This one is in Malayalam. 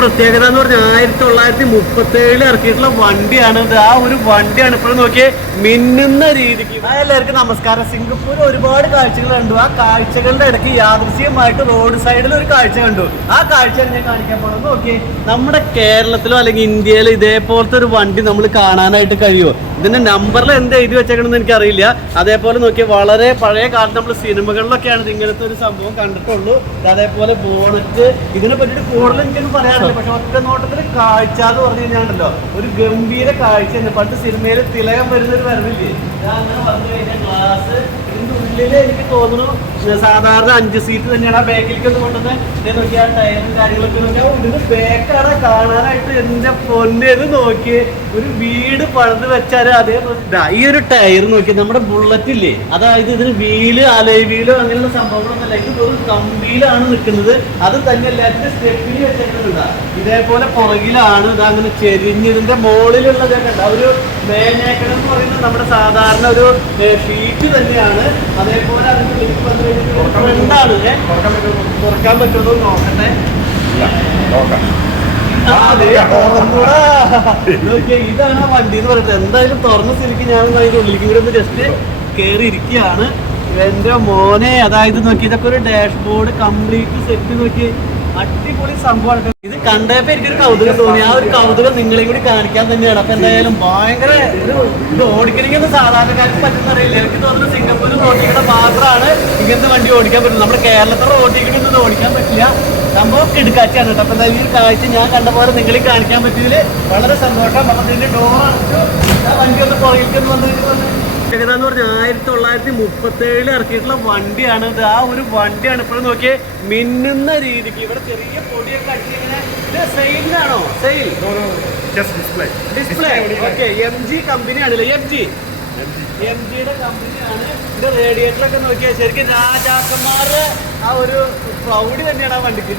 പ്രത്യേകത എന്ന് പറഞ്ഞാൽ 1937 ഇറക്കിയിട്ടുള്ള വണ്ടിയാണ് ഇത്. ആ ഒരു വണ്ടിയാണ് ഇപ്പോഴും നോക്കിയേ മിന്നുന്ന രീതിക്ക്. എല്ലാവർക്കും നമസ്കാരം. സിംഗപ്പൂർ ഒരുപാട് കാഴ്ചകൾ കണ്ടു. ആ കാഴ്ചകളുടെ ഇടയ്ക്ക് യാദൃശ്ചികമായിട്ട് റോഡ് സൈഡിൽ ഒരു കാഴ്ച കണ്ടു. ആ കാഴ്ചയാണ് ഞാൻ കാണിക്കാൻ പോകുന്നത്. നോക്കിയേ, നമ്മുടെ കേരളത്തിലോ അല്ലെങ്കിൽ ഇന്ത്യയിലോ ഇതേപോലത്തെ ഒരു വണ്ടി നമ്മൾ കാണാനായിട്ട് കഴിയുമോ? ഇതിന്റെ നമ്പറിൽ എന്ത് എഴുതി വെച്ചേക്കണമെന്ന് എനിക്കറിയില്ല. അതേപോലെ നോക്കിയാൽ വളരെ പഴയ കാലത്ത് നമ്മൾ സിനിമകളിലൊക്കെയാണ് ഇങ്ങനത്തെ ഒരു സംഭവം കണ്ടിട്ടുള്ളൂ. അതേപോലെ ബോണറ്റ്, ഇതിനെ പറ്റിയിട്ട് കൂടുതൽ എനിക്കൊന്നും പറയാറില്ല. പക്ഷെ ഒറ്റ നോട്ടത്തിൽ കാഴ്ച എന്ന് പറഞ്ഞു കഴിഞ്ഞാണ്ടല്ലോ ഒരു ഗംഭീര കാഴ്ച തന്നെ. പണ്ട് സിനിമയിൽ തിലകം വരുന്നൊരു വരവില്ലേ, അങ്ങനെ വന്നു കഴിഞ്ഞാൽ ഗ്ലാസ് ഇതിന്റെ ഉള്ളിൽ എനിക്ക് തോന്നുന്നു സാധാരണ 5 സീറ്റ് തന്നെയാണ്. ആ ബാക്കിലേക്ക് ഒന്ന് കൊണ്ടുവന്ന് നോക്കിയാൽ ടയറും കാര്യങ്ങളൊക്കെ നോക്കിയാൽ ഇതിന് ബാക്കാണ് കാണാനായിട്ട്. എന്റെ പൊന്നത് നോക്കി ഒരു വീട് പണിത് വെച്ചാൽ അതേ ഈ ഒരു ടയർ നോക്കി നമ്മുടെ ബുള്ളറ്റ് ഇല്ലേ, അതായത് ഇതിന് വീല് അലോയ് വീലോ അങ്ങനെയുള്ള സംഭവങ്ങളൊന്നുമല്ല. ഇത് ഒരു കമ്പിയിലാണ് നിൽക്കുന്നത്. അത് തന്നെ എല്ലാത്തിനും സ്റ്റെപ്പിന് വെച്ചിട്ടുണ്ട്. ഇതേപോലെ പുറകിലാണ് ഇത് അങ്ങനെ ചെരിഞ്ഞ് ഇതിന്റെ മുകളിലുള്ളതൊക്കെ ഉണ്ട്. ഒരു മേനേക്കടം എന്ന് പറയുന്നത് നമ്മുടെ സാധാരണ ഒരു ഷീറ്റ് തന്നെയാണ്. അതേപോലെ അതിന്റെ ഫ്രണ്ടാണ്. തുറക്കാൻ പറ്റുമോ നോക്കട്ടെ. ഇതാണ് വണ്ടി എന്ന് പറയുന്നത്. എന്തായാലും തുറന്ന സ്ഥിതിക്ക് ഞാൻ അതിന്റെ ഉള്ളിലേക്ക് കൂടെ ഒന്ന് ജസ്റ്റ് കയറി ഇരിക്കുകയാണ്. എന്റെ മോനെ, അതായത് നോക്കി ഇതൊക്കെ ഒരു ഡാഷ്ബോർഡ് കംപ്ലീറ്റ് സെറ്റ് നോക്കി അടിപൊളി സംഭവമാണ്. ഇത് കണ്ടപ്പോ എനിക്കൊരു കൗതുകം തോന്നി. ആ ഒരു കൗതുകം നിങ്ങളെയും കൂടി കാണിക്കാൻ തന്നെയാണ്. അപ്പൊ എന്തായാലും ഭയങ്കര ഇത് ഓടിക്കണമെങ്കിൽ സാധാരണക്കാർക്ക് പറ്റുന്നറിയില്ല. എനിക്ക് തോന്നുന്നു സിംഗപ്പൂർ റോട്ടിലൂടെ മാത്രമാണ് ഇങ്ങനത്തെ വണ്ടി ഓടിക്കാൻ പറ്റുന്നത്. നമ്മുടെ കേരളത്തിലെ റോട്ടിൽ ഓടിക്കാൻ പറ്റില്ല. സംഭവം കിടക്കാച്ചാണ് കേട്ടോ. അപ്പൊ എന്തായാലും ഈ കാഴ്ച ഞാൻ കണ്ട പോലെ നിങ്ങളീ കാണിക്കാൻ പറ്റിയതിൽ വളരെ സന്തോഷം. അപ്പൊ ഇതിന്റെ ഡോർ അടച്ചു, വണ്ടി ഒന്ന് പുറകിലേക്ക് വന്നിട്ട് പ്രത്യേകത എന്ന് പറഞ്ഞാൽ 1937 ഇറക്കിയിട്ടുള്ള വണ്ടിയാണ് ഇത്. ആ ഒരു വണ്ടിയാണ് ഇപ്പോഴും നോക്കിയേ മിന്നുന്ന രീതിക്ക്. ഇവിടെ ചെറിയ പൊടിയൊക്കെ അടിച്ചിങ്ങനെ. ഇത് സെയിലിനാണോ? Sale display. ഓക്കെ, MG കമ്പനിയാണല്ലേ? MGയുടെ കമ്പനിയാണ്. ഇത് റേഡിയേറ്ററൊക്കെ നോക്കിയാൽ ശരിക്കും രാജാക്കന്മാരുടെ ആ ഒരു പ്രൗഢി തന്നെയാണ് ആ വണ്ടിക്ക്.